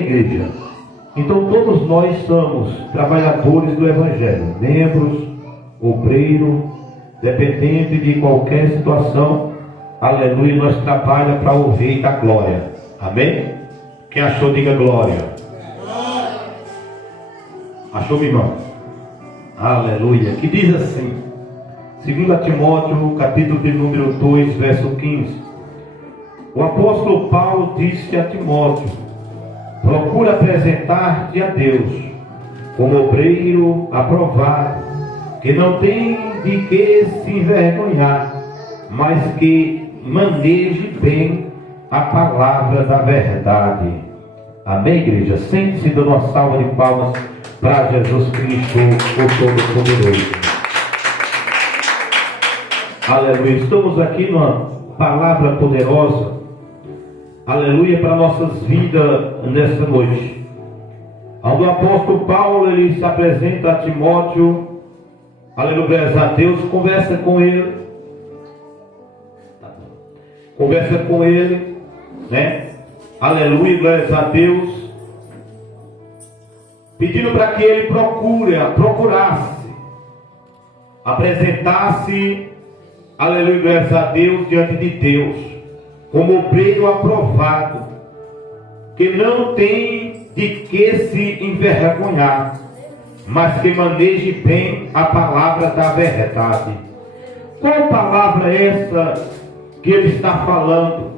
igreja. Então todos nós somos trabalhadores do Evangelho, membros, obreiro, dependente de qualquer situação. Aleluia, nós trabalhamos para o Rei da Glória. Amém? Quem achou, diga glória. Achou, meu irmão? Aleluia. Que diz assim, 2 Timóteo, capítulo de número 2, verso 15. O apóstolo Paulo disse a Timóteo: procura apresentar-te a Deus como obreiro aprovado, que não tem de que se envergonhar, mas que maneje bem a palavra da verdade. Amém, igreja? Sente-se dando uma salva de palmas para Jesus Cristo, o Todo-Poderoso. Aleluia. Estamos aqui numa palavra poderosa. Aleluia, para nossas vidas nessa noite. Onde o apóstolo Paulo, ele se apresenta a Timóteo. Aleluia, graças a Deus, conversa com ele. Conversa com ele, né? Aleluia, graças a Deus. Pedindo para que ele procurasse, apresentasse, aleluia, graças a Deus, diante de Deus, como obreiro aprovado, que não tem de que se envergonhar, mas que maneje bem a palavra da verdade. Qual palavra é essa que ele está falando?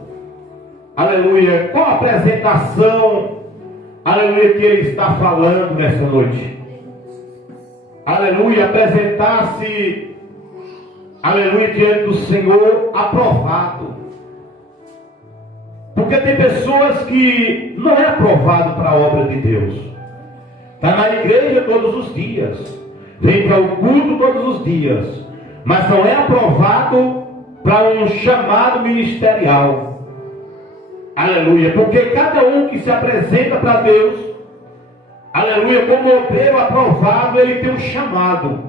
Aleluia. Qual a apresentação, aleluia, que ele está falando nessa noite? Aleluia. Apresentar-se, aleluia, diante do Senhor aprovado. Porque tem pessoas que não é aprovado para a obra de Deus. Está na igreja todos os dias, vem para o culto todos os dias, mas não é aprovado para um chamado ministerial. Aleluia. Porque cada um que se apresenta para Deus, aleluia, como obreiro aprovado, ele tem um chamado.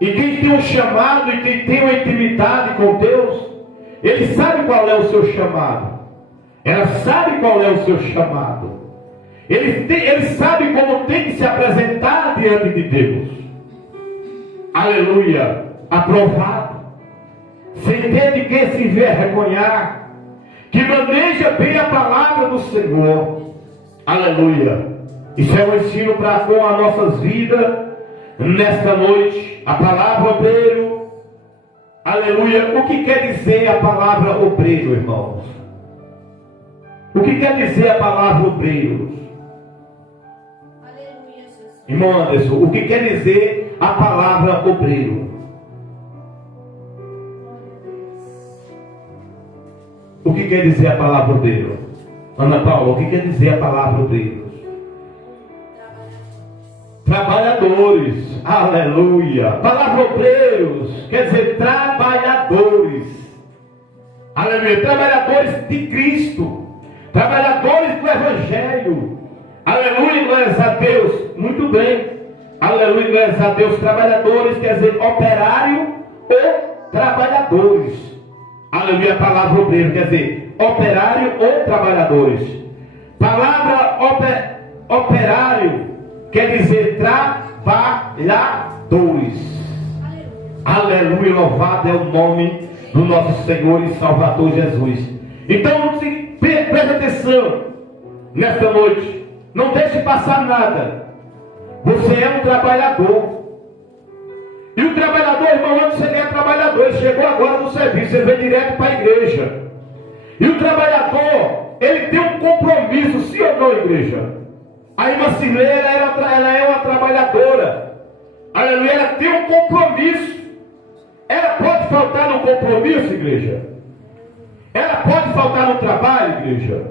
E quem tem um chamado e quem tem uma intimidade com Deus, ele sabe qual é o seu chamado. Ela sabe qual é o seu chamado. Ele sabe como tem que se apresentar diante de Deus. Aleluia. Aprovado. Sem ter de que se envergonhar. Que maneja bem a palavra do Senhor. Aleluia. Isso é um ensino para com as nossas vidas nesta noite. A palavra obreiro. Aleluia. O que quer dizer a palavra obreiro, irmãos? O que quer dizer a palavra obreiro? Aleluia, Jesus. Irmão Anderson, o que quer dizer a palavra obreiro? O que quer dizer a palavra obreiro? Ana Paula, o que quer dizer a palavra obreiro? Trabalhadores, aleluia. Palavra obreiros quer dizer trabalhadores, aleluia. Trabalhadores de Cristo, trabalhadores do Evangelho, aleluia, glórias a Deus. Muito bem, aleluia, glórias a Deus. Trabalhadores quer dizer operário ou trabalhadores, aleluia. A palavra obreiro quer dizer operário ou trabalhadores. Palavra operário quer dizer trabalhadores. Aleluia, louvado é o nome do nosso Senhor e Salvador Jesus. Então, preste atenção nesta noite. Não deixe passar nada. Você é um trabalhador. E o trabalhador, irmão, antes ele é trabalhador. Ele chegou agora no serviço, ele veio direto para a igreja. E o trabalhador, ele tem um compromisso, sim ou não, igreja? A irmã Cileira, ela é uma trabalhadora. Aleluia, ela tem um compromisso. Ela pode faltar no compromisso, igreja? Ela pode faltar no trabalho, igreja?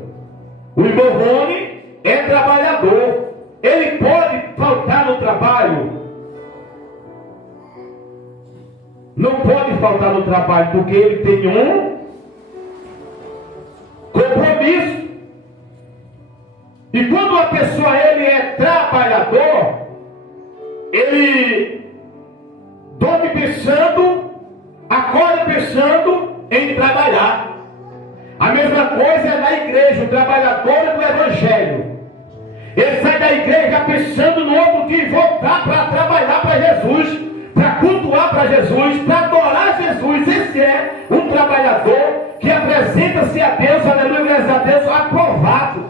O irmão Rony é trabalhador. Ele pode faltar no trabalho. Não pode faltar no trabalho, porque ele tem um compromisso. E quando uma pessoa ele é trabalhador, ele dorme pensando, acorda pensando em trabalhar. A mesma coisa é na igreja, o trabalhador do evangelho. Ele sai da igreja pensando no outro dia em voltar para trabalhar para Jesus, para cultuar para Jesus, para adorar Jesus. Esse é um trabalhador que apresenta-se a Deus, aleluia, graças a Deus, aprovado.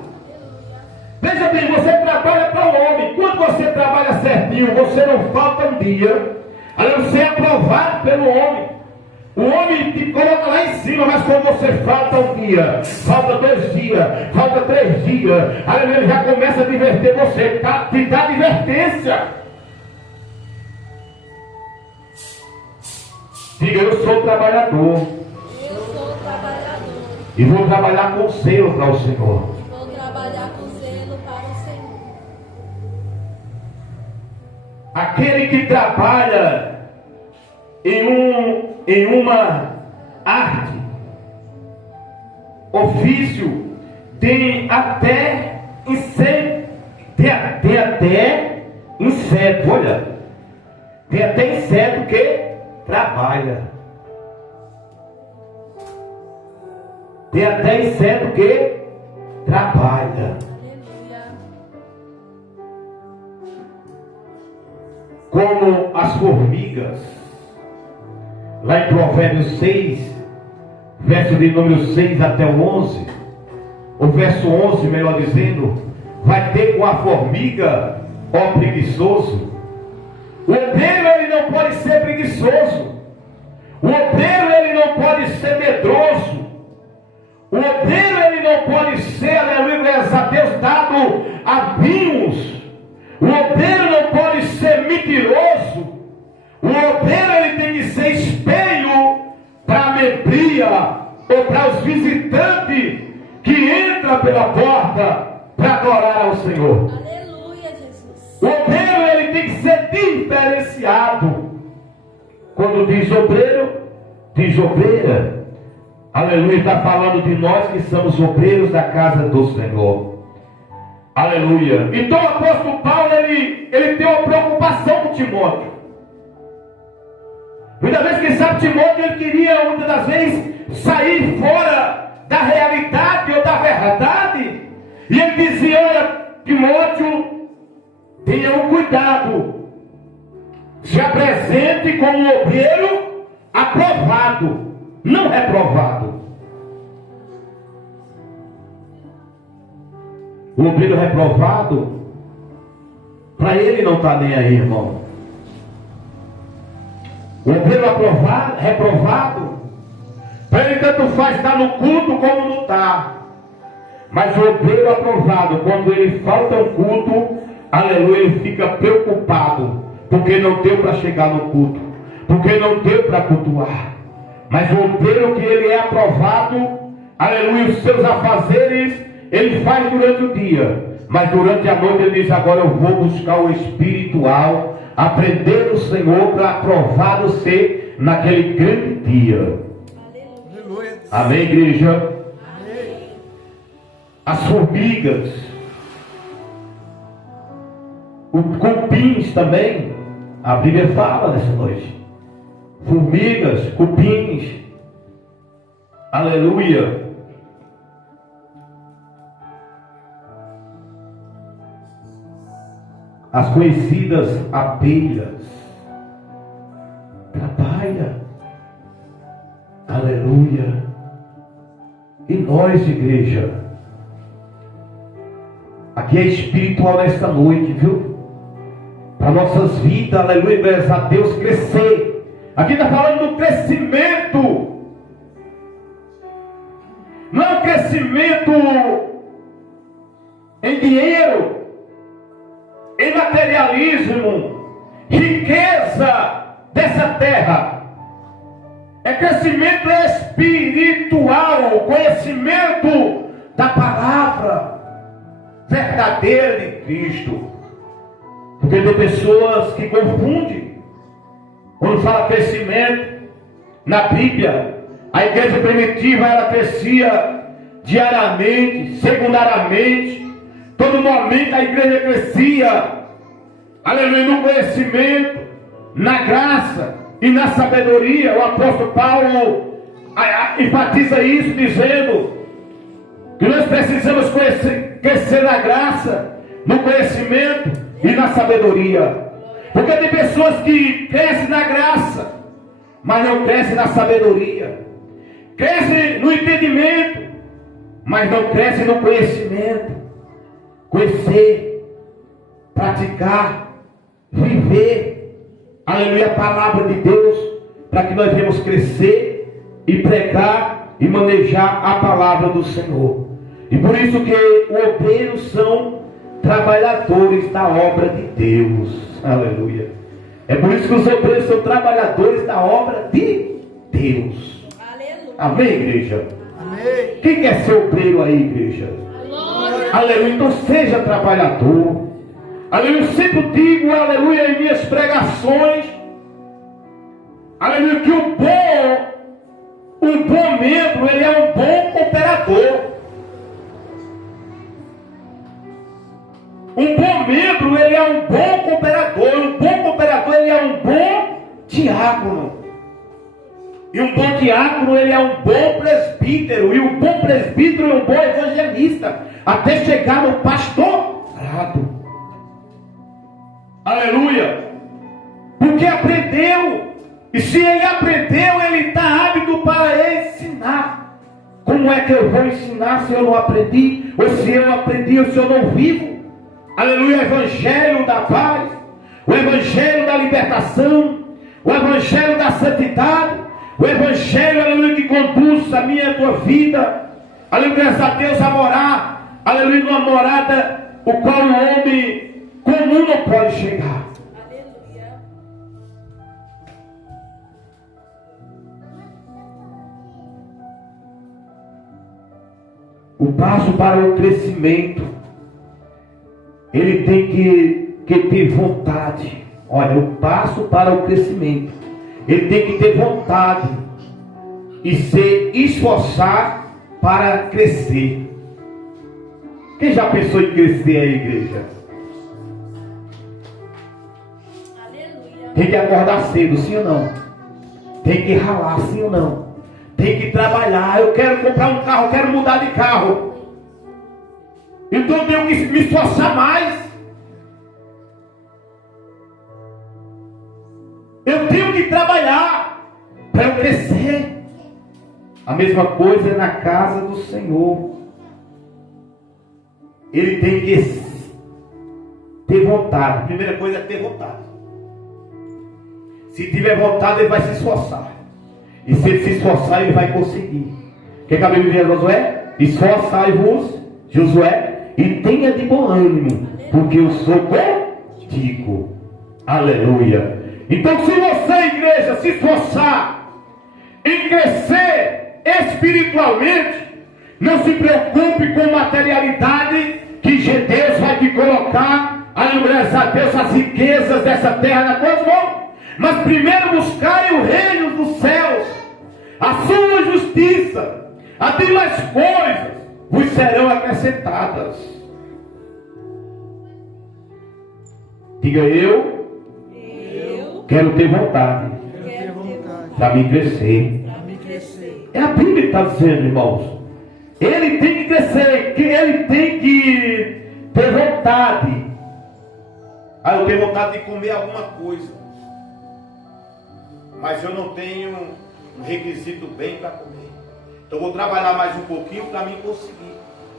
Veja bem, você trabalha para o homem. Quando você trabalha certinho, você não falta um dia, aleluia, você é aprovado pelo homem. O homem te coloca lá em cima, mas quando você falta um dia, falta 2 dias, falta 3 dias, aleluia, ele já começa a divertir você, te dá advertência. Diga, eu sou trabalhador. Eu sou trabalhador. E vou trabalhar com zelo para o Senhor. Vou trabalhar com zelo para o Senhor. Aquele que trabalha em uma arte, ofício, tem até inseto, olha, tem até inseto que trabalha, tem até inseto que trabalha, Aleluia. como as formigas. Lá em Provérbios 6, verso de número 6 até o 11, o verso 11, melhor dizendo, vai ter com a formiga, ó preguiçoso. O obreiro, ele não pode ser preguiçoso. O obreiro, ele não pode ser medroso. O obreiro, ele não pode ser, aleluia, graças a Deus, dado a vinhos. O obreiro não pode ser mentiroso. O obreiro, ele tem que ser espelho para a membria ou para os visitantes que entram pela porta para adorar ao Senhor. Aleluia, Jesus. O obreiro, ele tem que ser diferenciado. Quando diz obreiro, diz obreira. Aleluia, está falando de nós que somos obreiros da casa do Senhor. Aleluia. Então o apóstolo Paulo, ele tem uma preocupação com Timóteo. Muitas vezes, quem sabe, Timóteo, ele queria, muitas das vezes, sair fora da realidade ou da verdade. E ele dizia, olha, Timóteo, tenha um cuidado. Se apresente como um obreiro aprovado, não reprovado. O obreiro reprovado, para ele não está nem aí, irmão. O obreiro reprovado, para ele tanto faz estar no culto como não está. Mas o obreiro aprovado, quando ele falta um culto, aleluia, ele fica preocupado, porque não deu para chegar no culto, porque não deu para cultuar. Mas o obreiro que ele é aprovado, aleluia, os seus afazeres, ele faz durante o dia, mas durante a noite ele diz, agora eu vou buscar o espiritual, aprender o Senhor para aprovado ser naquele grande dia. Aleluia. Amém, igreja? Amém. As formigas, os cupins também, a Bíblia fala nessa noite. Formigas, cupins, aleluia. As conhecidas abelhas, trabalha, aleluia. E nós, igreja, aqui é espiritual nesta noite, viu? Para nossas vidas, aleluia, graças a Deus, crescer. Aqui está falando do crescimento, não é um crescimento em dinheiro, em materialismo, riqueza dessa terra. É crescimento espiritual, conhecimento da palavra verdadeira de Cristo. Porque tem pessoas que confundem. Quando fala crescimento, na Bíblia, a igreja primitiva, ela crescia diariamente, secundariamente. Todo momento a igreja crescia, aleluia, no conhecimento, na graça e na sabedoria. O apóstolo Paulo enfatiza isso, dizendo Que nós precisamos crescer na graça, no conhecimento e na sabedoria. Porque tem pessoas que crescem na graça, mas não crescem na sabedoria. Crescem no entendimento, mas não crescem no conhecimento. Conhecer, praticar, viver, aleluia, a palavra de Deus, para que nós venhamos crescer e pregar e manejar a palavra do Senhor. E por isso que os obreiros são trabalhadores da obra de Deus. Aleluia. É por isso que os obreiros são trabalhadores da obra de Deus. Aleluia. Amém, igreja? Amém. Quem quer ser obreiro aí, igreja? Aleluia. Então seja trabalhador. Aleluia. Eu sempre digo, aleluia, em minhas pregações, aleluia, que um bom membro, ele é um bom cooperador. Um bom membro, ele é um bom cooperador. Um bom cooperador, ele é um bom diácono. E um bom diácono, ele é um bom presbítero. E um bom presbítero é um bom evangelista, até chegar no pastorado. Aleluia. Porque aprendeu. E se ele aprendeu, ele está ávido para ensinar. Como é que eu vou ensinar se eu não aprendi? Ou se eu aprendi ou se eu não vivo? Aleluia, o evangelho da paz, o evangelho da libertação, o evangelho da santidade, o evangelho, aleluia, que conduz a minha e a tua vida, aleluia, graças a Deus, a morar, aleluia, numa morada, o qual o homem comum não pode chegar. Aleluia. O passo para o crescimento, ele tem que ter vontade. Olha, o passo para o crescimento, ele tem que ter vontade e se esforçar para crescer. Quem já pensou em crescer aí, igreja? Aleluia. Tem que acordar cedo, sim ou não? Tem que ralar, sim ou não? Tem que trabalhar. Eu quero comprar um carro, eu quero mudar de carro. Então eu tenho que me esforçar mais. Eu tenho que trabalhar para eu crescer. A mesma coisa é na casa do Senhor. Ele tem que ter vontade. A primeira coisa é ter vontade. Se tiver vontade, ele vai se esforçar. E se ele se esforçar, ele vai conseguir. O que a Bíblia diz, Josué? Esforçai-vos, Josué, e tenha de bom ânimo, porque eu sou contigo. Aleluia. Então, se você, igreja, se esforçar em crescer espiritualmente, não se preocupe com materialidade, que Deus vai te colocar, graças a Deus, as riquezas dessa terra na tua mão. Mas primeiro buscai o reino dos céus, a sua justiça, as demais coisas vos serão acrescentadas. Diga eu quero ter vontade para me crescer. É a Bíblia que está dizendo, irmãos. Ele tem que crescer, que ele tem que ter vontade. Ah, eu tenho vontade de comer alguma coisa, mas eu não tenho um requisito bem para comer. Então eu vou trabalhar mais um pouquinho para mim conseguir.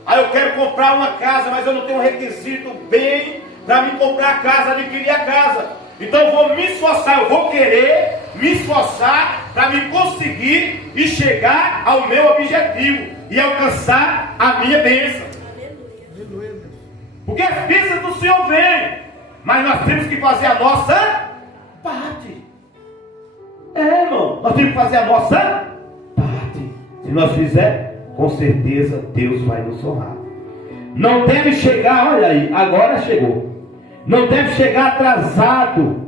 Ah, eu quero comprar uma casa, mas eu não tenho um requisito bem para me comprar a casa, adquirir a casa. Então eu vou me esforçar, eu vou querer me esforçar para me conseguir e chegar ao meu objetivo e alcançar a minha bênção. Porque as bênçãos do Senhor vêm, mas nós temos que fazer a nossa parte. Irmão, nós temos que fazer a nossa parte. Se nós fizer, com certeza Deus vai nos honrar. Não deve chegar, olha aí, agora chegou. Não deve chegar atrasado.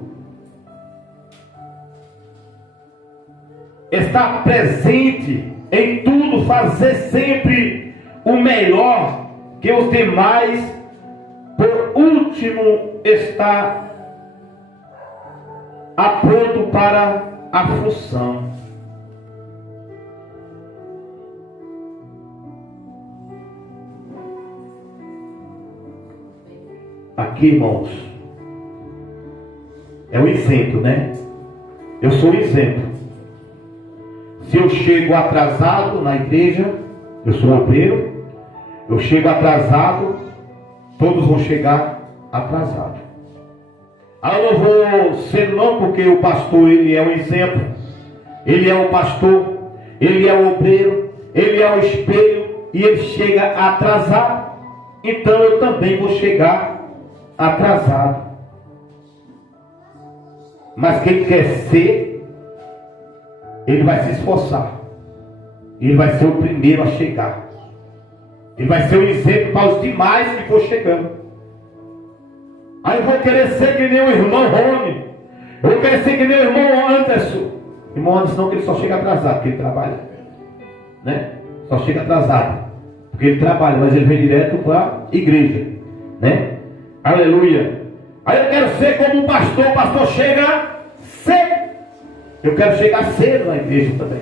Estar presente em tudo, fazer sempre o melhor que os demais. Por último, estar apronto para a função. Aqui, irmãos, é um exemplo, né? Eu sou um exemplo. Se eu chego atrasado na igreja, eu sou obreiro, eu chego atrasado, todos vão chegar atrasados. Eu não vou ser não, porque o pastor, ele é um exemplo, ele é o pastor, ele é o obreiro, ele é o espelho, e ele chega atrasado, então eu também vou chegar atrasado. Mas quem quer ser, ele vai se esforçar, ele vai ser o primeiro a chegar, ele vai ser um exemplo para os demais que for chegando. Aí eu vou querer ser que nem o irmão Rony, eu vou querer ser que nem o irmão Anderson. Irmão Anderson não, que ele só chega atrasado, porque ele trabalha, né? Só chega atrasado, porque ele trabalha, mas ele vem direto para a igreja, né? Aleluia. Aí eu quero ser como o pastor chega cedo. Eu quero chegar cedo na igreja também.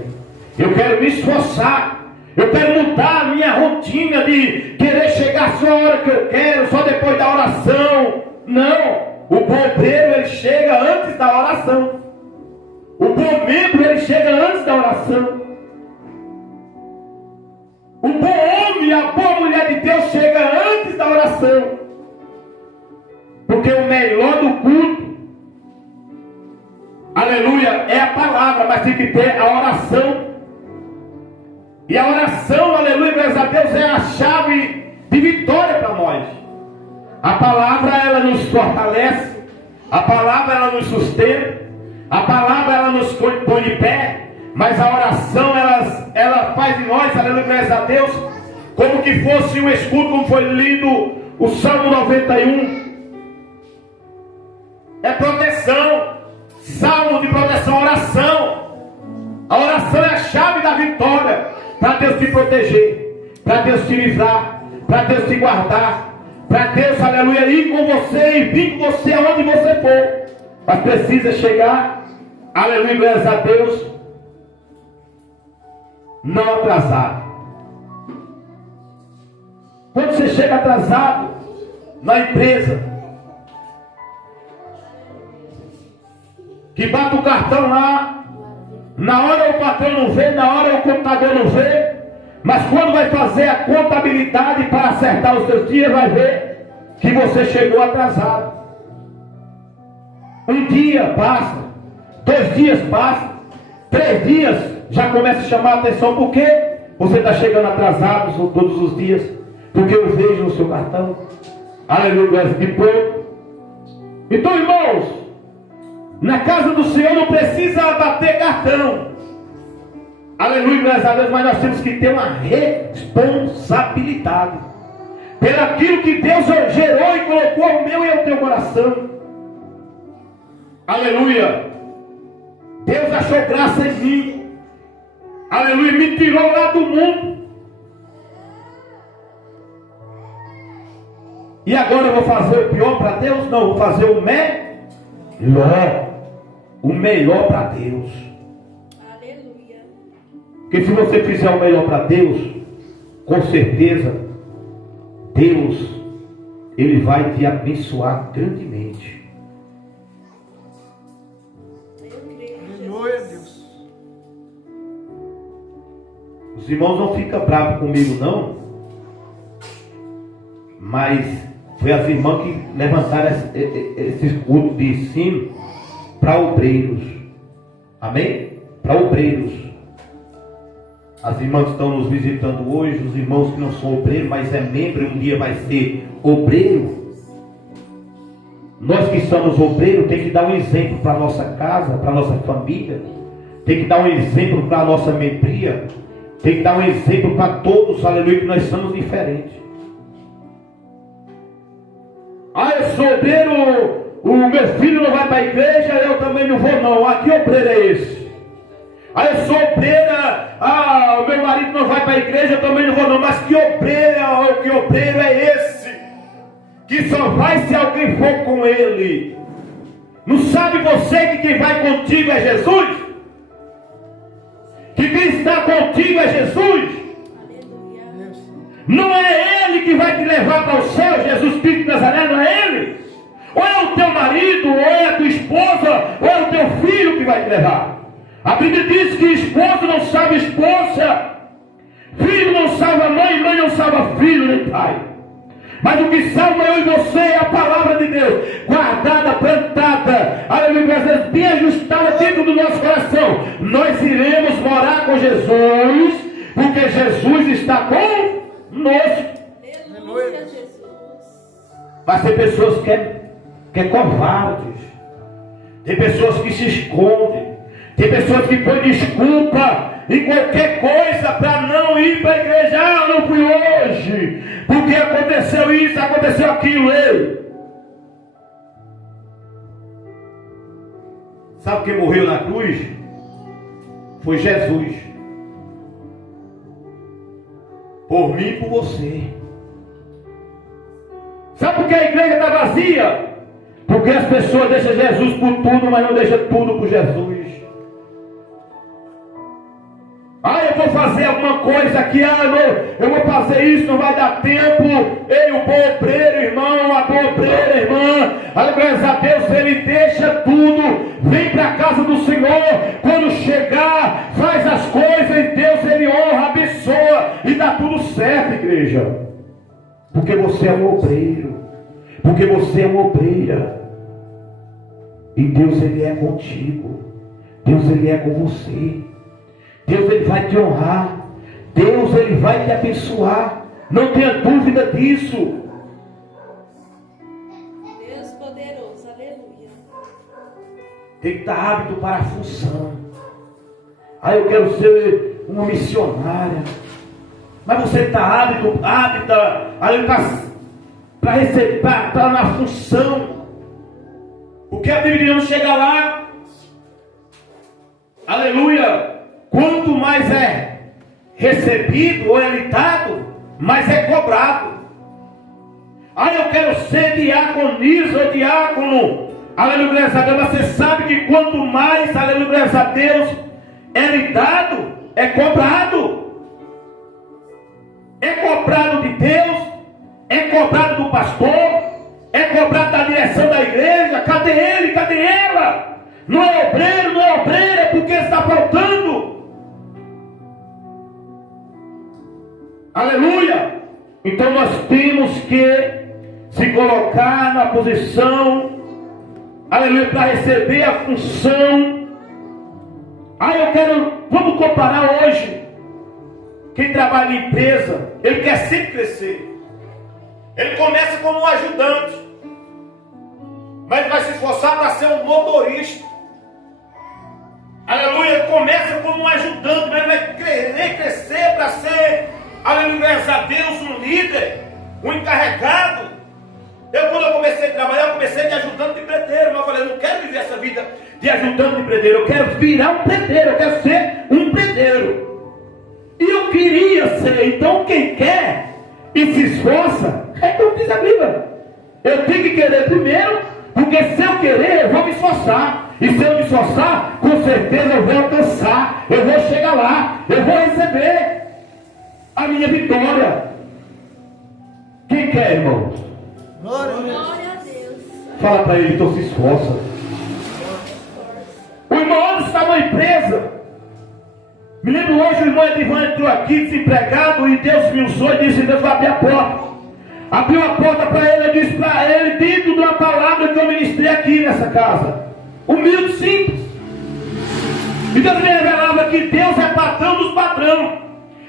Eu quero me esforçar. Eu quero mudar a minha rotina de querer chegar só a hora que eu quero, só depois da oração. Não. O bom obreiro, ele chega antes da oração. O bom membro, ele chega antes da oração. O bom homem e a boa mulher de Deus chega antes da oração. Porque o melhor do culto, aleluia, é a palavra, mas tem que ter a oração. E a oração, aleluia, graças a Deus, é a chave de vitória para nós. A palavra, ela nos fortalece. A palavra, ela nos sustenta. A palavra, ela nos põe de pé. Mas a oração, ela faz em nós, aleluia, graças a Deus, como que fosse um escudo, como foi lido o Salmo 91. É proteção. Salmo de proteção, oração. A oração é a chave da vitória. Para Deus te proteger, para Deus te livrar, para Deus te guardar, para Deus, aleluia, ir com você e vir com você aonde você for. Mas precisa chegar, aleluia, graças a Deus, não atrasado. Quando você chega atrasado na empresa, que bate o cartão lá, na hora o patrão não vê, na hora o computador não vê, mas quando vai fazer a contabilidade para acertar os seus dias, vai ver que você chegou atrasado. Um dia passa, 2 dias passa, 3 dias, já começa a chamar a atenção, porque você está chegando atrasado todos os dias, porque eu vejo no seu cartão, aleluia, de pouco. Então, irmãos, na casa do Senhor não precisa bater cartão. Aleluia, graças a Deus, mas nós temos que ter uma responsabilidade pelo aquilo que Deus gerou e colocou ao meu e ao teu coração. Aleluia. Deus achou graça em mim. Aleluia, me tirou lá do mundo. E agora eu vou fazer o pior para Deus? Não, eu vou fazer o melhor. O melhor para Deus. Aleluia. Porque se você fizer o melhor para Deus, com certeza Deus, Ele vai te abençoar grandemente. Aleluia, Deus. Os irmãos não ficam bravos comigo não, mas foi as irmãs que levantaram esse culto de ensino para obreiros. Amém? Para obreiros. As irmãs que estão nos visitando hoje, os irmãos que não são obreiros, mas é membro e um dia vai ser obreiro. Nós que somos obreiros, tem que dar um exemplo para a nossa casa, para a nossa família. Tem que dar um exemplo para a nossa membria. Tem que dar um exemplo para todos, aleluia, que nós somos diferentes. Eu sou obreiro, o meu filho não vai para a igreja, eu também não vou não. Que obreiro é esse? Eu sou obreira, o meu marido não vai para a igreja, eu também não vou não. Mas que obreiro é esse? Que só vai se alguém for com ele. Não sabe você que quem vai contigo é Jesus? Que quem está contigo é Jesus? Não é Ele que vai te levar para o céu, Jesus Cristo de Nazaré, não é Ele? marido, ou é a tua esposa, ou é o teu filho que vai te levar. A Bíblia diz que esposo não salva esposa, filho não salva mãe, mãe não salva filho nem pai. Mas o que salva eu e você é a palavra de Deus, guardada, plantada, aleluia, bem ajustada dentro do nosso coração. Nós iremos morar com Jesus, porque Jesus está conosco. Aleluia, Jesus. Mas tem pessoas que é covardes, tem pessoas que se escondem, tem pessoas que põem desculpa em qualquer coisa para não ir para a igreja. Ah, eu não fui hoje, porque aconteceu isso, aconteceu aquilo. Ei, sabe quem morreu na cruz? Foi Jesus. Por mim e por você. Sabe por que a igreja está vazia? Porque as pessoas deixam Jesus por tudo, mas não deixam tudo por Jesus. Ah, eu vou fazer alguma coisa aqui, eu vou fazer isso, não vai dar tempo. Ei, o bom obreiro, irmão, a boa obreira, irmã, graças a Deus, ele deixa tudo, vem para a casa do Senhor, quando chegar, faz as coisas, e Deus, ele honra, abençoa, e dá tudo certo, igreja. Porque você é um obreiro, porque você é uma obreira, e Deus, ele é contigo, Deus, ele é com você. Deus, ele vai te honrar. Deus, ele vai te abençoar. Não tenha dúvida disso. Deus poderoso, aleluia. Tem que estar hábito para a função. Ah, eu quero ser uma missionária. Mas você está hábita para receber, para na função. Porque a Bíblia não chega lá. Aleluia. Quanto mais é recebido ou é dado, mais é cobrado. Ah, eu quero ser diaconisa ou diácono. Aleluia, graças a Deus. Você sabe que quanto mais, aleluia, graças a Deus, é dado, é cobrado. É cobrado de Deus, é cobrado do pastor, é cobrado da direção da igreja. Cadê ele? Cadê ela? Não é obreiro, não é obreira, é porque está faltando. Aleluia! Então nós temos que se colocar na posição, aleluia, para receber a função. Vamos comparar hoje. Quem trabalha em empresa, ele quer sempre crescer. Ele começa como um ajudante, mas ele vai se esforçar para ser um motorista. Aleluia, ele começa como um ajudante, mas ele vai querer crescer para ser, aleluia, graças a Deus, um líder, um encarregado. Quando eu comecei a trabalhar, eu comecei de ajudante de preteiro, mas eu falei, eu não quero viver essa vida de ajudante de preteiro, eu quero virar um preteiro, eu quero ser um preteiro. E eu queria ser. Então quem quer e se esforça, é como diz a Bíblia, eu tenho que querer primeiro, porque se eu querer, eu vou me esforçar. E se eu me esforçar, com certeza eu vou alcançar, eu vou chegar lá, eu vou receber a minha vitória. Quem quer, irmãos? Glória a Deus. Glória a Deus. Fala para ele, então se esforça. O irmão está numa empresa. Me lembro hoje, o irmão Edivan entrou aqui desempregado e Deus me usou e disse, Deus vai abrir a porta. Abriu a porta para ele, eu disse para ele, dentro de uma palavra que eu ministrei aqui nessa casa. Humilde, simples. E Deus me revelava que Deus é patrão dos patrões.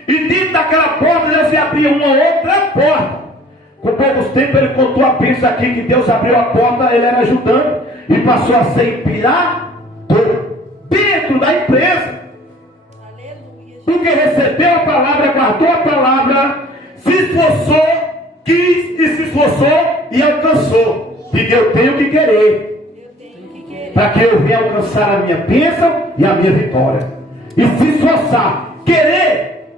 E dentro daquela porta, Deus me abria uma outra porta. Com poucos tempos ele contou a bênção aqui, que Deus abriu a porta, ele era ajudante e passou a ser imperador dentro da empresa. Aleluia. Porque recebeu a palavra, guardou a palavra, se esforçou, quis e se esforçou e alcançou. E eu tenho que querer, Eu tenho que querer. para que eu venha alcançar a minha bênção e a minha vitória. E se esforçar, querer,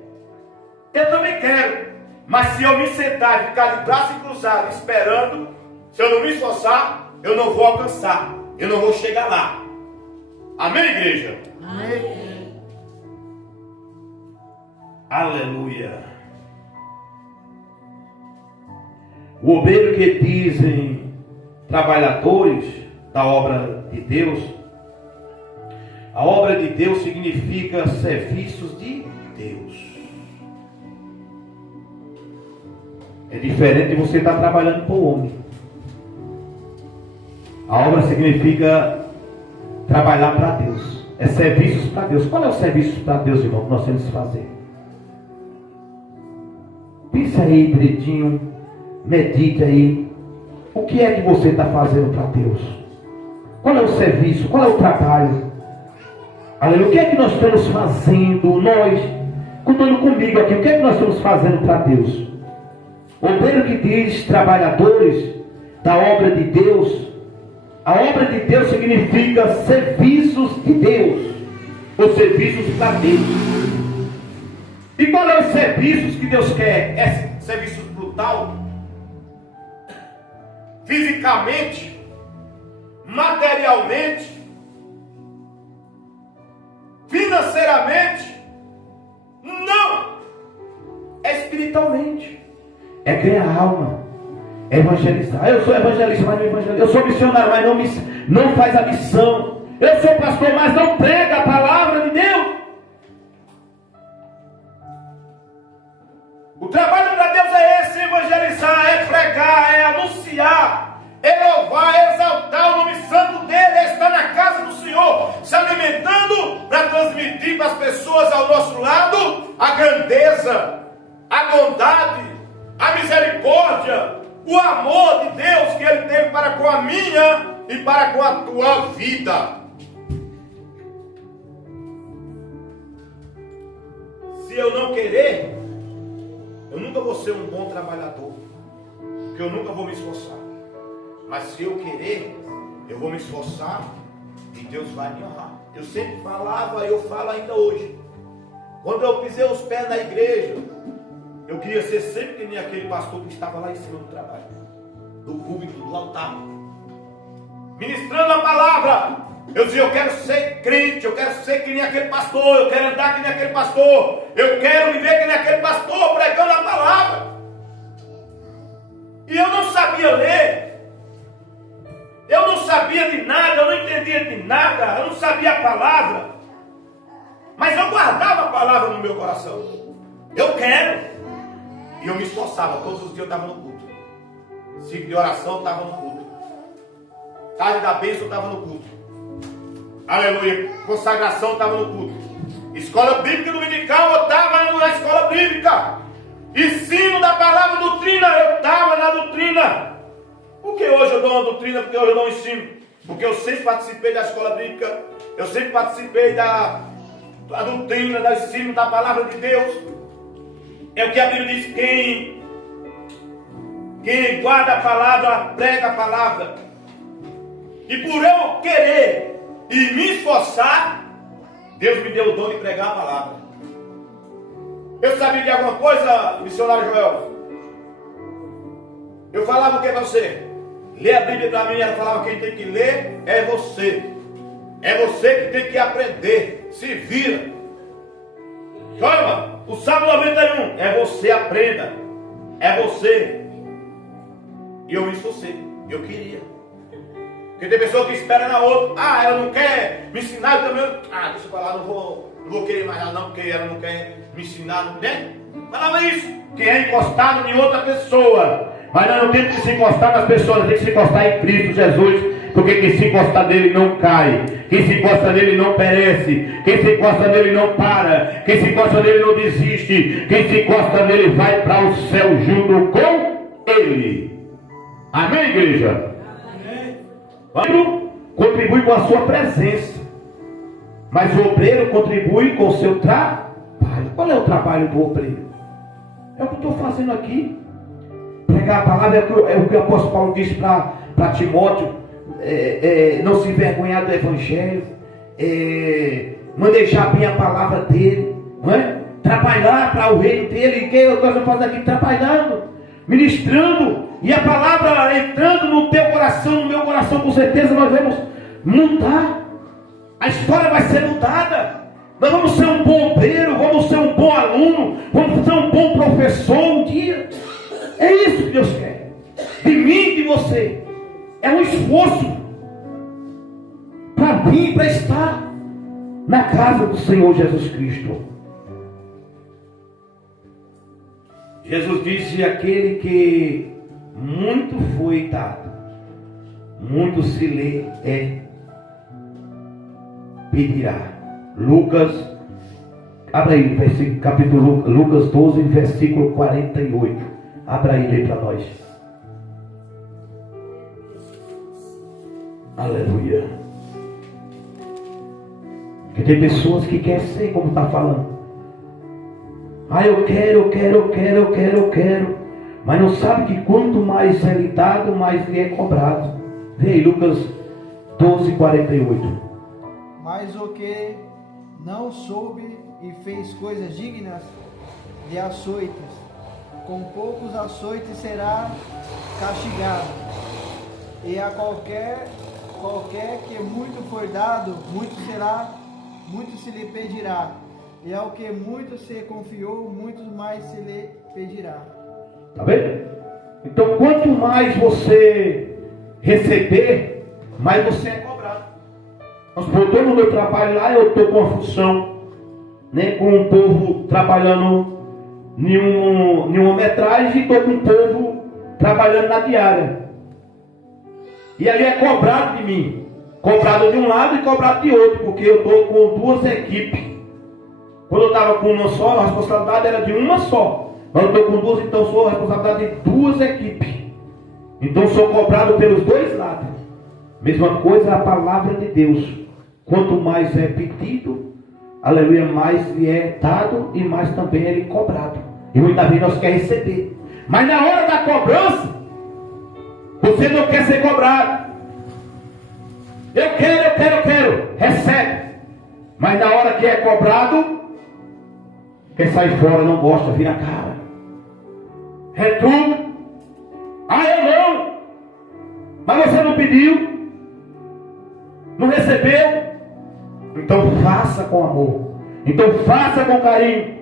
eu também quero. Mas se eu me sentar e ficar de braço cruzado esperando, se eu não me esforçar, eu não vou alcançar, eu não vou chegar lá. Amém, igreja? Amém. Aleluia. O obreiro que dizem trabalhadores, da obra de Deus. A obra de Deus significa serviços de Deus. É diferente de você estar trabalhando para o homem. A obra significa trabalhar para Deus. É serviços para Deus. Qual é o serviço para Deus, irmão, que nós temos que fazer? Pense aí direitinho, medite aí. O que é que você está fazendo para Deus? Qual é o serviço? Qual é o trabalho? Aleluia. O que é que nós estamos fazendo? Nós, contando comigo aqui, o que é que nós estamos fazendo para Deus? O obreiro que diz trabalhadores da obra de Deus. A obra de Deus significa serviços de Deus, ou serviços para Deus. E qual é os serviços que Deus quer? É serviço brutal, fisicamente, materialmente, financeiramente? Não! É espiritualmente. É ganhar alma. É evangelizar. Eu sou evangelista, mas não evangelizo. Eu sou missionário, mas não faz a missão. Eu sou pastor, mas não prega a palavra de Deus. O trabalho para Deus é esse: evangelizar, é pregar, é anunciar, é louvar, é exaltar o nome santo dele, é estar na casa do Senhor, se alimentando para transmitir para as pessoas ao nosso lado a grandeza, a bondade, a misericórdia, o amor de Deus que Ele teve para com a minha e para com a tua vida. Se eu não querer, eu nunca vou ser um bom trabalhador, porque eu nunca vou me esforçar. Mas se eu querer, eu vou me esforçar e Deus vai me honrar. Eu sempre falava e eu falo ainda hoje. Quando eu pisei os pés na igreja, eu queria ser sempre que nem aquele pastor que estava lá em cima do trabalho, do púlpito, do altar, ministrando a palavra. Eu dizia: eu quero ser crente, eu quero ser que nem aquele pastor, eu quero andar que nem aquele pastor, eu quero viver que nem aquele pastor, pregando a palavra. E eu não sabia ler, eu não sabia de nada, eu não entendia de nada, eu não sabia a palavra, mas eu guardava a palavra no meu coração. Eu quero. E eu me esforçava, todos os dias eu estava no culto. Ciclo de oração eu estava no culto. Tarde da bênção eu estava no culto. Aleluia. Consagração eu estava no culto. Escola bíblica dominical eu estava na escola bíblica. Ensino da palavra, doutrina, eu estava na doutrina. Por que hoje eu dou uma doutrina? Porque hoje eu não ensino. Porque eu sempre participei da escola bíblica. Eu sempre participei da doutrina, do ensino da palavra de Deus. É o que a Bíblia diz: quem guarda a palavra, prega a palavra. E por eu querer e me esforçar, Deus me deu o dom de pregar a palavra. Eu sabia de alguma coisa, missionário Joel? Eu falava o que para você? Lê a Bíblia para mim. Ela falava: quem tem que ler é você. É você que tem que aprender. Se vira. Calma. O Salmo 91, é você, aprenda. É você. E eu me esforcei. Eu queria. Porque tem pessoa que espera na outra. Ah, ela não quer me ensinar, eu também. Ah, deixa eu falar, não vou querer mais ela não, porque ela não quer me ensinar, né? Falava isso. Que é encostado em outra pessoa. Mas nós não temos que se encostar nas pessoas, nós temos que se encostar em Cristo Jesus. Porque quem se encosta nele não cai. Quem se encosta nele não perece. Quem se encosta nele não para. Quem se encosta nele não desiste. Quem se encosta nele vai para o céu junto com ele. Amém, igreja? Amém. Contribui com a sua presença, mas o obreiro contribui com o seu trabalho. Qual é o trabalho do obreiro? É o que eu estou fazendo aqui. Pregar a palavra é o que o apóstolo Paulo disse para Timóteo. Não se envergonhar do evangelho, manejar bem a palavra dele, não é? Trabalhar para o reino dele. E que nós vamos fazer aqui? Trabalhando, ministrando, e a palavra entrando no teu coração, no meu coração, com certeza nós vamos mudar. A história vai ser mudada. Nós vamos ser um bom obreiro, vamos ser um bom aluno, vamos ser um bom professor um dia. É isso que Deus quer de mim e de você. É um esforço. vir para estar na casa do Senhor Jesus Cristo. Jesus disse: aquele que muito foi dado, muito se lhe pedirá. Lucas, abra aí, capítulo Lucas 12, versículo 48. Abra aí, lê para nós. Aleluia. Porque tem pessoas que querem ser como está falando. Ah, eu quero. Mas não sabe que quanto mais é lhe dado, mais lhe é cobrado. Vê aí, Lucas 12, 48. Mas o que não soube e fez coisas dignas de açoites, com poucos açoites será castigado. E a qualquer que muito for dado, muito se lhe pedirá. E ao que muito se confiou, muito mais se lhe pedirá. Está vendo? Então, quanto mais você receber, mais você é cobrado. Nós estou no meu trabalho lá, eu estou com uma função, né, com um povo trabalhando em uma metragem, e estou com um povo trabalhando na diária. E ali é cobrado de mim. Cobrado de um lado e cobrado de outro, porque eu estou com duas equipes. Quando eu estava com uma só, a responsabilidade era de uma só. Mas eu estou com duas, então sou a responsabilidade de duas equipes. Então sou cobrado pelos dois lados. Mesma coisa a palavra de Deus. Quanto mais é pedido, aleluia, mais lhe é dado e mais também é lhe cobrado. E muitas vezes nós queremos receber. Mas na hora da cobrança, você não quer ser cobrado. Eu quero. Recebe. Mas na hora que é cobrado, quem sai fora não gosta, vira a cara. Retruca. Ah, eu não. Mas você não pediu. Não recebeu. Então faça com amor. Então faça com carinho.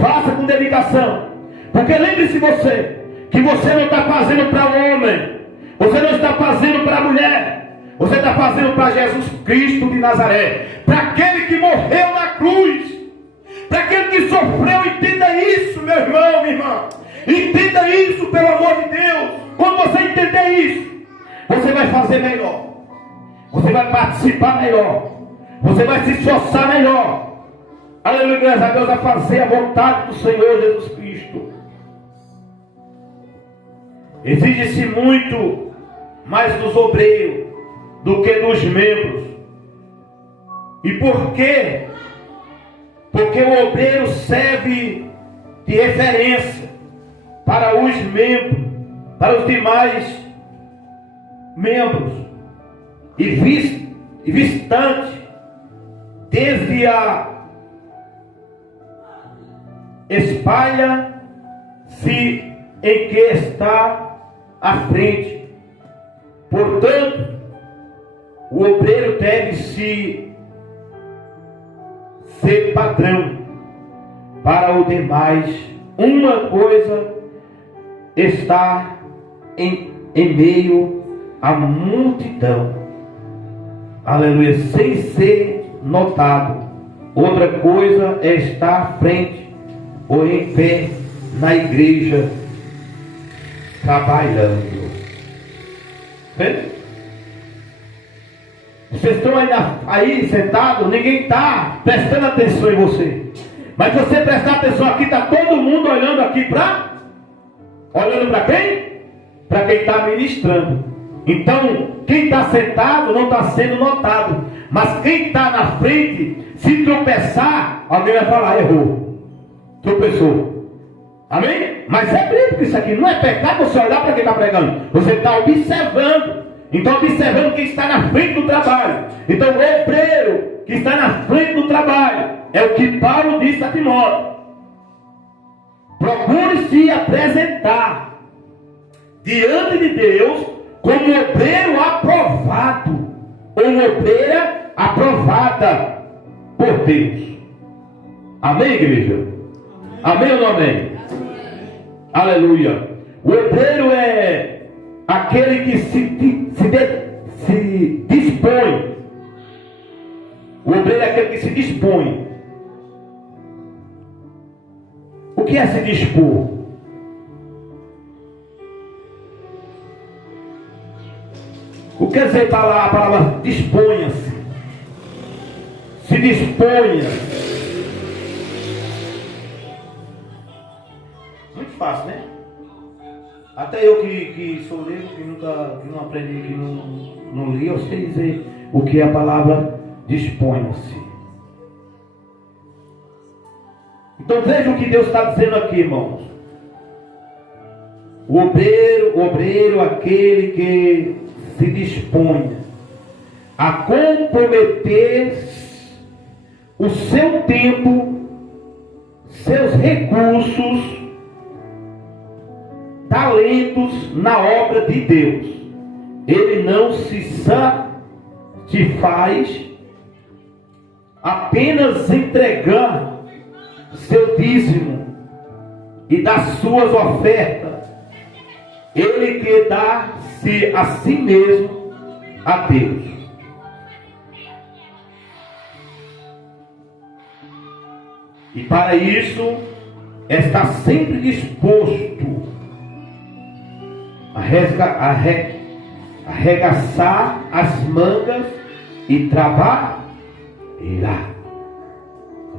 Faça com dedicação. Porque lembre-se você, que você não está fazendo para o homem. Você não está fazendo para a mulher. Você está fazendo para Jesus Cristo de Nazaré. Para aquele que morreu na cruz. Para aquele que sofreu. Entenda isso, meu irmão, minha irmã. Entenda isso, pelo amor de Deus. Quando você entender isso, você vai fazer melhor. Você vai participar melhor. Você vai se esforçar melhor. Aleluia, graças a Deus, a fazer a vontade do Senhor Jesus Cristo. Exige-se muito mais dos obreiros do que dos membros. E por quê? Porque o obreiro serve de referência para os membros, para os demais membros. E vistante desde a espalha-se em que está à frente. Portanto, o obreiro deve ser padrão para o demais. Uma coisa está em meio à multidão, aleluia, sem ser notado. Outra coisa é estar à frente ou em pé na igreja trabalhando. Vê? Vocês estão aí sentados, ninguém está prestando atenção em você. Mas se você prestar atenção aqui, está todo mundo olhando aqui para... Olhando para quem? Para quem está ministrando. Então, quem está sentado não está sendo notado. Mas quem está na frente, se tropeçar, alguém vai falar: errou, tropeçou. Amém? Mas é bíblico isso aqui. Não é pecado você olhar para quem está pregando. Você está observando. Então, observando quem está na frente do trabalho. Então, o obreiro que está na frente do trabalho é o que Paulo disse a Timóteo: procure se apresentar diante de Deus como obreiro aprovado, ou obreira aprovada por Deus. Amém, igreja? Amém ou não amém? Aleluia. O obreiro é aquele que se dispõe O obreiro é aquele que se dispõe. O que é se dispor? O que quer dizer a palavra disponha-se? Se disponha. Muito fácil, né? Até eu que sou leigo, que não aprendi, que não li, eu sei dizer o que é a palavra disponha-se. Então veja o que Deus está dizendo aqui, irmãos. O obreiro, aquele que se dispõe a comprometer o seu tempo, seus recursos, talentos na obra de Deus. Ele não se satisfaz apenas entregar seu dízimo e das suas ofertas. Ele quer dar-se a si mesmo a Deus. E para isso, está sempre disposto a arregaçar as mangas e trabalhar. Tá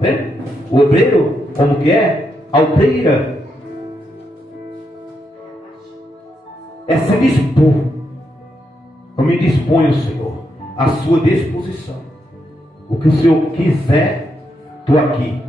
vendo? O obreiro, como que é? A obreira é se dispor. Eu me disponho, Senhor, à sua disposição. O que o Senhor quiser, estou aqui.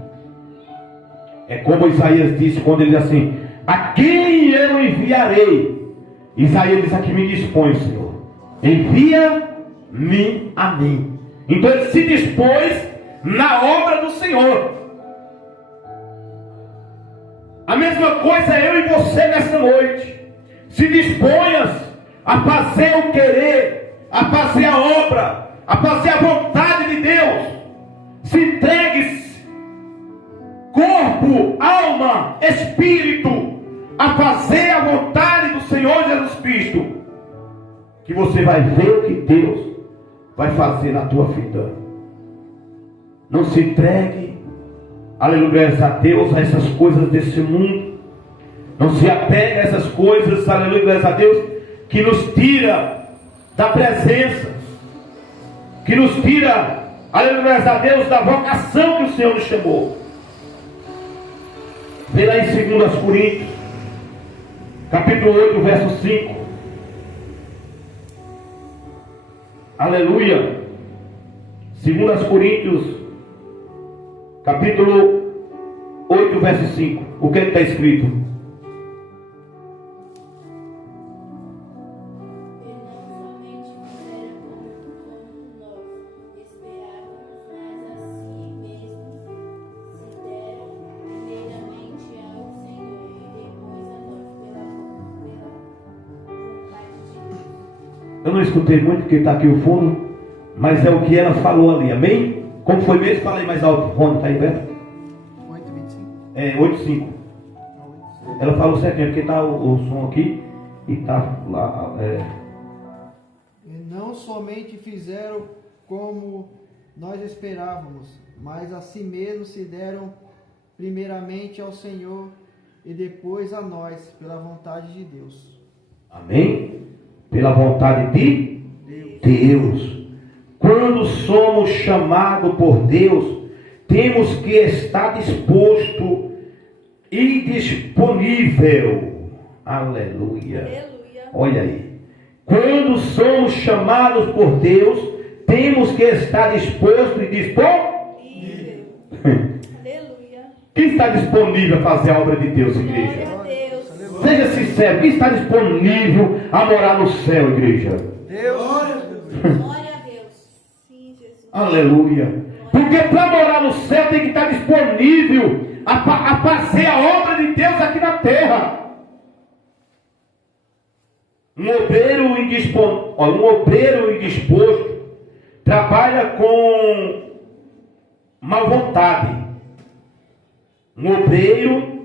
É como Isaías disse quando ele diz assim: a quem eu enviarei? Isaías diz aqui: me disponho, Senhor, envia-me a mim. Então ele se dispôs na obra do Senhor. A mesma coisa é eu e você nesta noite. Se disponhas a fazer o querer, a fazer a obra, a fazer a vontade de Deus. Se entregues corpo, alma, espírito a fazer a vontade do Senhor Jesus Cristo, que você vai ver o que Deus vai fazer na tua vida. Não se entregue, aleluia a Deus, a essas coisas desse mundo. Não se apegue a essas coisas, aleluia a Deus, que nos tira da presença, que nos tira, aleluia a Deus, da vocação que o Senhor nos chamou. Vê lá em 2 Coríntios, capítulo 8, verso 5. Aleluia. 2 Coríntios, capítulo 8, verso 5. O que está escrito? Eu não escutei muito porque está aqui o fundo, mas é o que ela falou ali, amém? Como foi mesmo? Falei mais alto, Rony, está aí perto? 8:25. É, 8:5. Ela falou certinho, porque está o som aqui e está lá. E não somente fizeram como nós esperávamos, mas a si mesmos se deram primeiramente ao Senhor e depois a nós, pela vontade de Deus. Amém? Pela vontade de Deus. Quando somos chamados por Deus, temos que estar disposto e disponível. Aleluia. Aleluia. Olha aí. Quando somos chamados por Deus, temos que estar disposto e disponível. Aleluia. Quem está disponível a fazer a obra de Deus, igreja? Glória a Deus. Seja sincero, quem está disponível a morar no céu, igreja? Deus. Glória a Deus. Sim, Jesus. Aleluia. Porque para morar no céu tem que estar disponível a fazer a obra de Deus aqui na terra. Um obreiro indisposto trabalha com má vontade. Um obreiro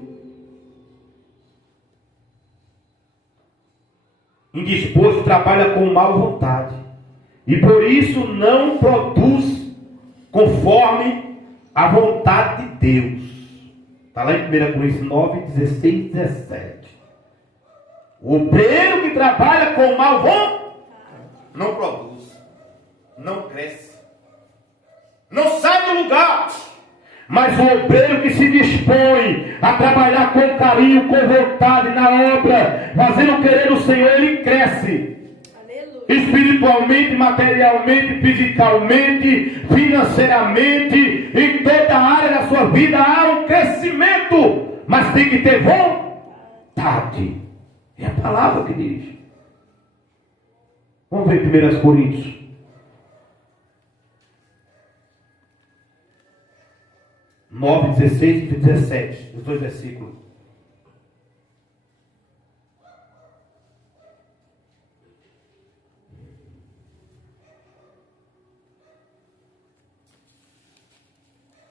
indisposto trabalha com má vontade. E por isso não produz conforme a vontade de Deus. Está lá em 1 Coríntios 9, 16 e 17. O obreiro que trabalha com mal vontade não produz, não cresce, não sai do lugar. Mas o obreiro que se dispõe a trabalhar com carinho, com vontade na obra, fazendo querer o Senhor, ele cresce. Aleluia. Espiritualmente, materialmente, fisicamente, financeiramente, em toda a área da sua vida há um crescimento, mas tem que ter vontade. É a palavra que diz. Vamos ver 1 Coríntios. Nove, 16 e 17, os dois versículos.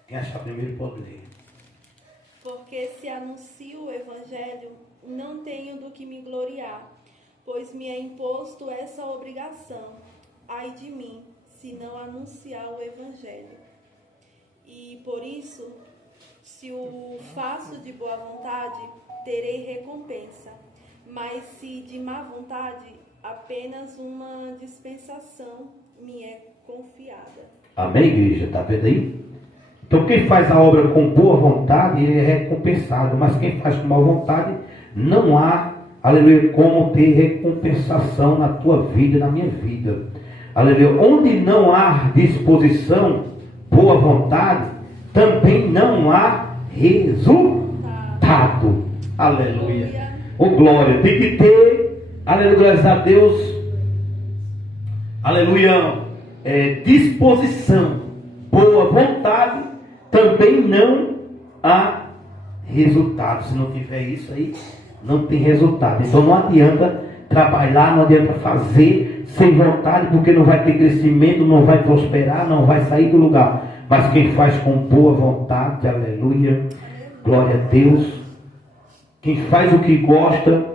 Quem achar primeiro pode ler. Porque se anuncio o Evangelho, não tenho do que me gloriar, pois me é imposto essa obrigação. Ai de mim, se não anunciar o Evangelho. E por isso, se o faço de boa vontade, terei recompensa. Mas se de má vontade, apenas uma dispensação me é confiada. Amém, igreja? Está vendo aí? Então quem faz a obra com boa vontade, ele é recompensado. Mas quem faz com má vontade, não há, aleluia, como ter recompensação na tua vida, na minha vida. Aleluia. Onde não há disposição, boa vontade, também não há resultado. Aleluia. Oh glória. Tem que ter, aleluia, graças a Deus, aleluia, disposição, boa vontade, também não há resultado. Se não tiver isso aí, não tem resultado. Então não adianta trabalhar, não adianta fazer sem vontade, porque não vai ter crescimento, não vai prosperar, não vai sair do lugar. Mas quem faz com boa vontade, aleluia, glória a Deus, quem faz o que gosta,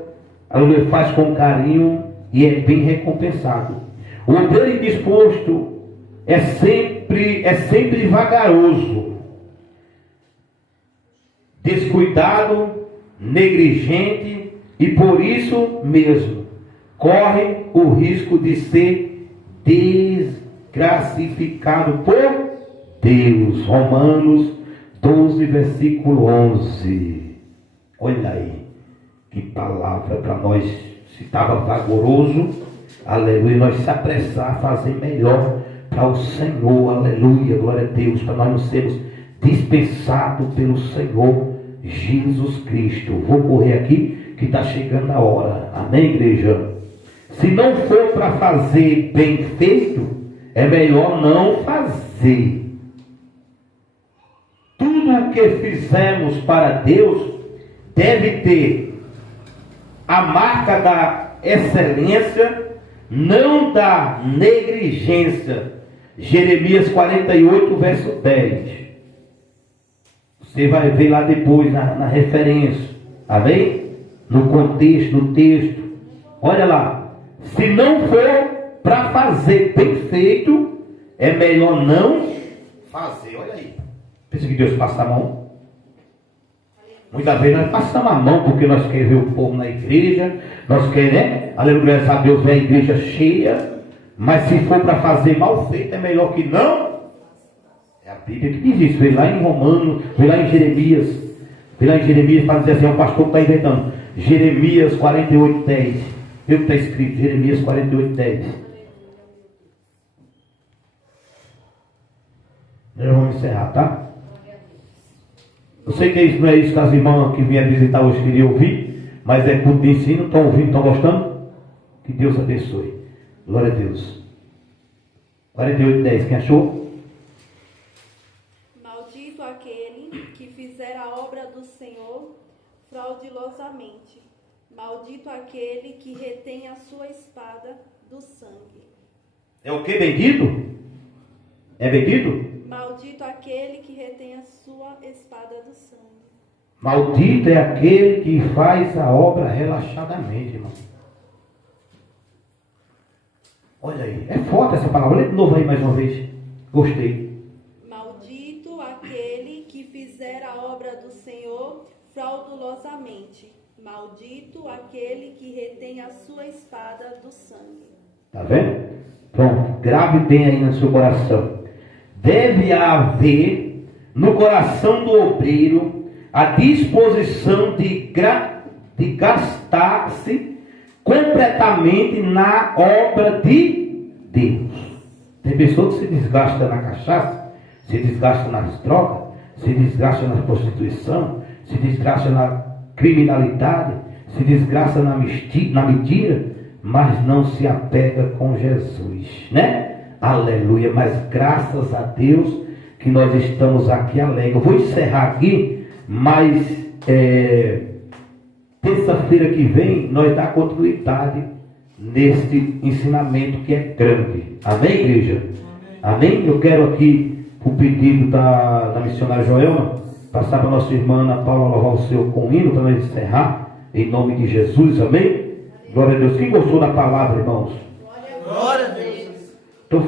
aleluia, faz com carinho e é bem recompensado. O obreiro indisposto é sempre vagaroso, descuidado, negligente e por isso mesmo corre o risco de ser desgracificado por Deus. Romanos 12, versículo 11. Olha aí, que palavra para nós. Se estava vagaroso, aleluia, nós se apressar a fazer melhor para o Senhor, aleluia, glória a Deus, para nós não sermos dispensados pelo Senhor Jesus Cristo. Vou correr aqui, que está chegando a hora, amém, igreja? Se não for para fazer bem feito, é melhor não fazer. Tudo o que fizemos para Deus deve ter a marca da excelência, não da negligência. Jeremias 48, verso 10. Você vai ver lá depois na referência, amém? No contexto, no texto. Olha lá. Se não for para fazer bem feito, é melhor não fazer. Olha aí. Pensa que Deus passa a mão? Muitas vezes nós passamos a mão porque nós queremos ver o povo na igreja. Nós queremos, né? Aleluia, graças a Deus, ver a igreja cheia. Mas se for para fazer mal feito, é melhor que não. É a Bíblia que diz isso. Vê lá em Romanos, vê lá em Jeremias. Vê lá em Jeremias para dizer assim, o pastor está inventando. Jeremias 48, 10. Viu o que está escrito? Jeremias 48, 10. Nós vamos encerrar, tá? Eu sei que isso não é isso que as irmãs que vieram visitar hoje queriam ouvir, mas é culto de ensino. Estão ouvindo? Estão gostando? Que Deus abençoe. Glória a Deus. 48, 10. Quem achou? Maldito aquele que fizer a obra do Senhor fraudulosamente. Maldito aquele que retém a sua espada do sangue. É o que? Bendito? É bendito? Maldito aquele que retém a sua espada do sangue. Maldito é aquele que faz a obra relaxadamente, irmão. Olha aí, é forte essa palavra. Lê de novo aí mais uma vez. Gostei. fabulosamente. Maldito aquele que retém a sua espada do sangue. Tá vendo? Pronto, grave bem aí no seu coração. Deve haver no coração do obreiro a disposição de gastar-se completamente na obra de Deus. Tem pessoa que se desgasta na cachaça, se desgasta nas drogas, se desgasta na prostituição, se desgasta na criminalidade, se desgasta na mentira, mas não se apega com Jesus, né? Aleluia, mas graças a Deus que nós estamos aqui alegres. Eu vou encerrar aqui, mas terça-feira que vem nós dá continuidade neste ensinamento que é grande. Amém, igreja? Amém? Eu quero aqui o pedido da missionária Joelma passar para a nossa irmã Ana Paula louvar o Senhor com um hino para nós encerrar em nome de Jesus. Amém? Glória a Deus. Quem gostou da palavra, irmãos? Glória a Deus. Então,